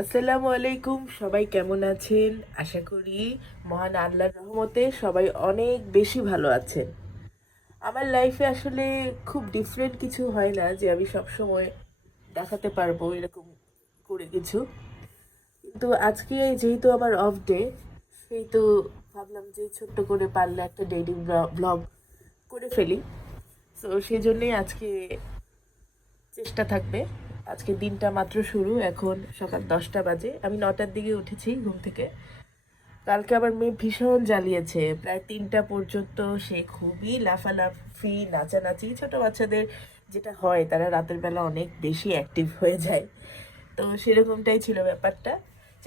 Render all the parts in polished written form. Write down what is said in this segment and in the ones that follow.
আসসালামু আলাইকুম, সবাই কেমন আছেন? আশা করি মহান আল্লাহর রহমতে সবাই অনেক বেশি ভালো আছেন। আমার লাইফে আসলে খুব ডিফারেন্ট কিছু হয় না যে আমি সব সময় দেখাতে পারবো এরকম করে কিছু। কিন্তু আজকে যেহেতু আমার অফ ডে, সেই তো ভাবলাম যে ছোট্ট করে পারলে একটা ডেইলি ব্লগ করে ফেলি। তো সেই জন্যই আজকে চেষ্টা থাকবে। আজকে দিনটা মাত্র শুরু, এখন সকাল 10টা বাজে, আমি 9টার দিকে উঠেছি ঘুম থেকে। কালকে আমার মেয়ে ভীষণ জ্বালিয়েছে, প্রায় 3টা পর্যন্ত সে খুবই লাফালাফি নাচানাচি। ছোট বাচ্চাদের যেটা হয়, তারা রাতের বেলা অনেক বেশি অ্যাক্টিভ হয়ে যায়, তো সেরকমটাই ছিল ব্যাপারটা।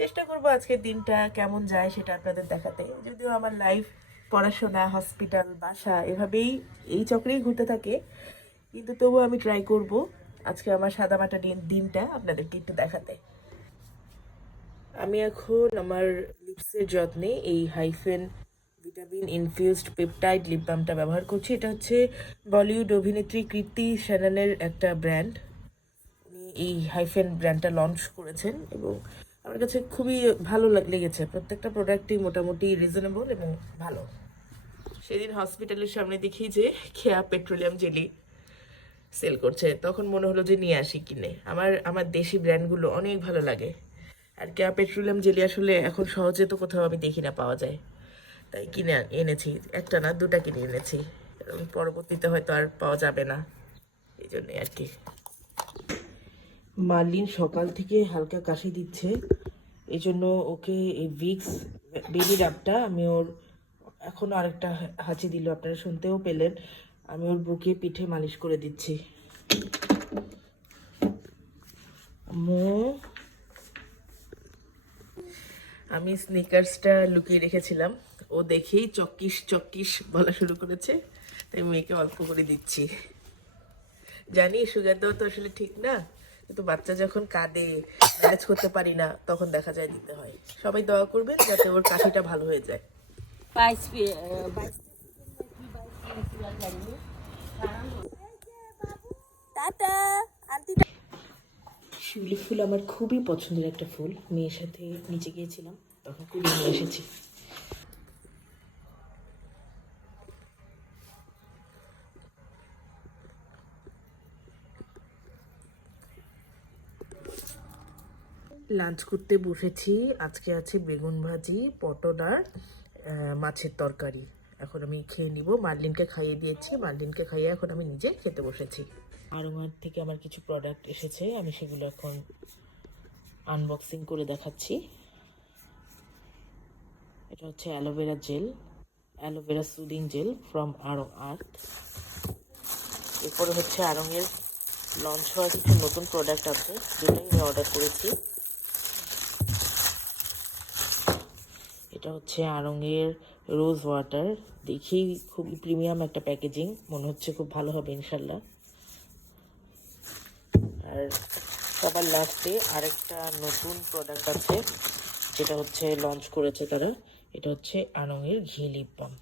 চেষ্টা করব আজকের দিনটা কেমন যায় সেটা আপনাদের দেখাতে। যদিও আমার লাইফ পড়াশোনা, হসপিটাল, বাসা এভাবেই এই চক্রেই ঘুরতে থাকে, কিন্তু তবুও আমি ট্রাই করব আজকে আমার সাদামাটা দিনটা আপনাদেরকে একটু দেখাতে। আমি এখন আমার লিপসের যত্নে এই Hyphen vitamin infused peptide lip বামটা ব্যবহার করছি। এটা হচ্ছে বলিউড অভিনেত্রী কৃতি শ্যাননের একটা ব্র্যান্ড। উনি এই হাইফেন ব্র্যান্ডটা লঞ্চ করেছেন এবং আমার কাছে খুবই ভালো লেগেছে। প্রত্যেকটা প্রোডাক্টই মোটামুটি রিজনেবল এবং ভালো। সেদিন হসপিটালের সামনে দেখি যে খেয়া পেট্রোলিয়াম জেলি সেল করছে, তখন মনে হলো যে নিয়ে আসি কিনে। আমার আমার দেশি ব্র্যান্ডগুলো অনেক ভালো লাগে। আর কেয়া পেট্রোলিয়াম জেলি আসলে এখন সহজে তো কোথাও আমি দেখি না পাওয়া যায়, তাই কিনে এনেছি। একটা না, দুটা কিনে এনেছি, কারণ পরবর্তীতে হয়তো আর পাওয়া যাবে না, এই জন্যই আর কি। মার্লিন সকাল থেকে হালকা কাশি দিচ্ছে, এই জন্য ওকে এই ভিক্স বেবি রাবটা আমি ওর, এখন আরেকটা হাঁচি দিল, আপনারা শুনতেও পেলেন, আমি ওর বুকে পিঠে মালিশ করে দিচ্ছি। আমি স্নিকার্সটা লুকিয়ে রেখেছিলাম, ও দেখেই চক্কিস চক্কিস বলা শুরু করেছে, তাই মেয়েকে অল্প করে দিচ্ছি। জানি সুগার দেওয়া তো আসলে ঠিক না, কিন্তু বাচ্চা যখন কাঁদে, ম্যানেজ করতে পারি না, তখন দেখা যায় দিতে হয়। সবাই দোয়া করবেন যাতে ওর কাশিটা ভালো হয়ে যায়। Tata aunty. শিউলি ফুল আমার খুবই পছন্দের একটা ফুল। মেয়ের সাথে নিচে গিয়েছিলাম, তখন কুড়িয়ে নিয়ে এসেছি। লাঞ্চ করতে বসেছি। আজকে আছে বেগুন ভাজি, পটল আর মাছের তরকারি। এখন আমি খেয়ে নিব। মার্লিনকে খাইয়ে দিয়েছি, মার্লিনকে খাইয়ে এখন আমি নিজে খেতে বসেছি। আরঙার থেকে আমার কিছু প্রোডাক্ট এসেছে, আমি সেগুলো এখন আনবক্সিং করে দেখাচ্ছি। এটা হচ্ছে aloe vera gel, aloe vera soothing gel from Aarong Earth. এরপরে হচ্ছে আরঙের লঞ্চ হওয়া কিছু নতুন প্রোডাক্ট আছে, যেটাই আমি অর্ডার করেছি। এটা হচ্ছে আড়ংয়ের রোজ ওয়াটার, দেখি খুবই প্রিমিয়াম একটা প্যাকেজিং, মনে হচ্ছে খুব ভালো হবে ইনশাল্লাহ। আর সবার লাস্টে আরেকটা নতুন প্রোডাক্ট আছে, যেটা হচ্ছে লঞ্চ করেছে তারা। এটা হচ্ছে আড়ংয়ের ঘি লিপ বাম।